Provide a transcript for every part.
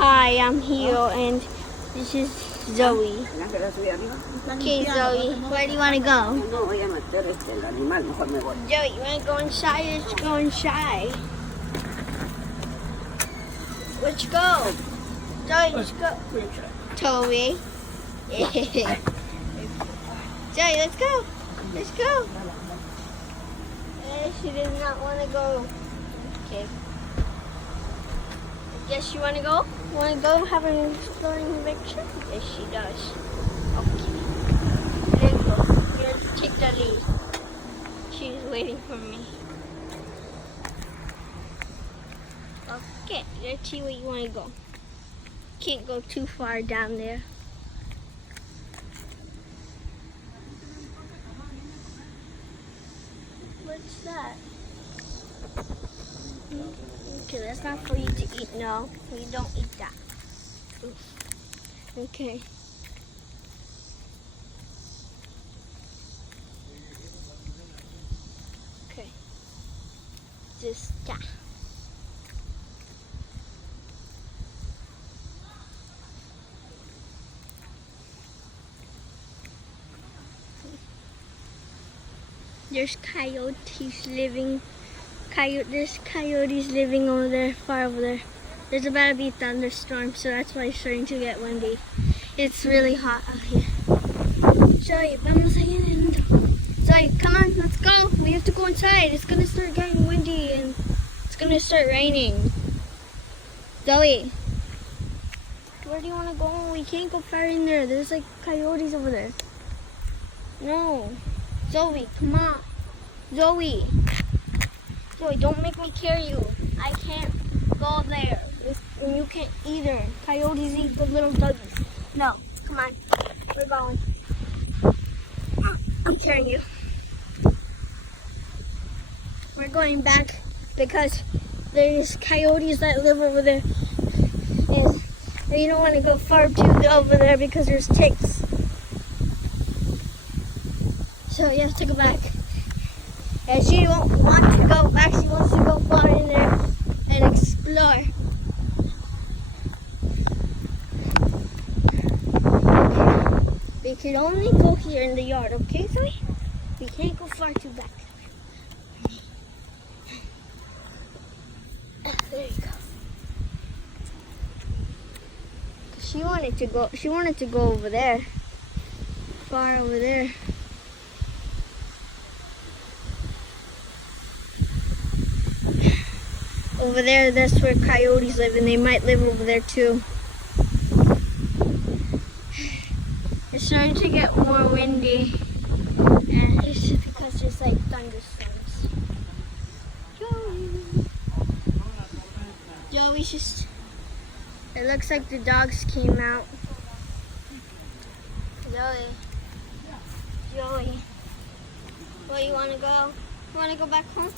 Hi, I'm Hiro, and this is Zoe. Okay, Zoe, where do you want to go? No voy a meter el animal, mejor me voy. Zoe, you want to go inside? Let's go inside. Let's go. Zoe, let's go. Toby. Zoe, let's go. Let's go. She does not want to go. Okay. Yes, you want to go? Want to go have an exploring adventure? Yes, she does. Okay. There you go. You're take the lead. She's waiting for me. Okay, let's see where you want to go. Can't go too far down there. What's that? Okay, that's not for you to eat. No, you don't eat that. Okay. Okay. Just that. There's coyotes living. There's coyotes living over there, far over there. There's about to be a thunderstorm, so that's why it's starting to get windy. It's really hot out here. Zoe, vamos allá adentro. Zoe, come on, let's go. We have to go inside. It's gonna start getting windy and it's gonna start raining. Zoe, where do you wanna go? We can't go far in there. There's like coyotes over there. No. Zoe, come on. Zoe. Zoe, don't make me carry you. I can't go there. And you can't either. Coyotes eat the little doggies. No, come on. We're going. I'm carrying you. We're going back because there's coyotes that live over there. And you don't want to go far too over there because there's ticks. So you have to go back. And she won't want to go back. She wants to go far in there and explore. We can only go here in the yard, okay, Zoe? We can't go far too back. There you go. She wanted to go over there. Far over there. Over there, that's where coyotes live, and they might live over there too. It's starting to get more windy, and it's just because there's like thunderstorms. Joey's just, it looks like the dogs came out. Joey, where you want to go? You want to go back home?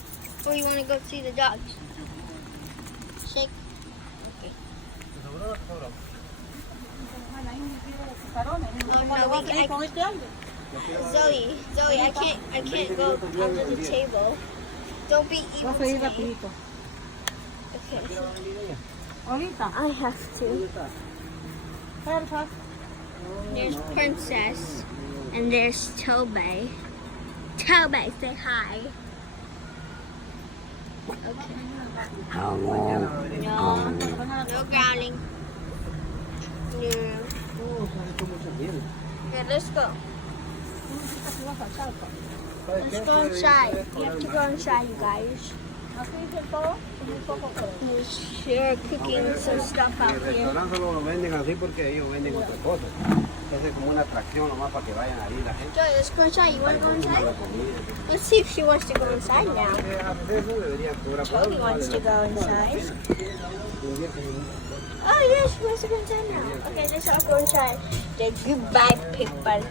Or you want to go see the dogs? Shake. Okay. Oh no, Zoe, I can't go under the table. Don't be evil to me. Okay. I have to. There's Princess and there's Toby. Toby, say hi. Okay. No growling. No. Yeah, let's go. Let's go inside. You have to go inside, you guys. You're cooking some stuff out here. Solo venden así porque ellos venden otra cosa. Es como una atracción nomás para que vayan ahí la gente. Joy, let's go inside. You want to go inside? Let's see if she wants to go inside now. Toby wants to go inside. Oh, yeah, she wants to go inside now. Okay, let's all go inside. The goodbye people.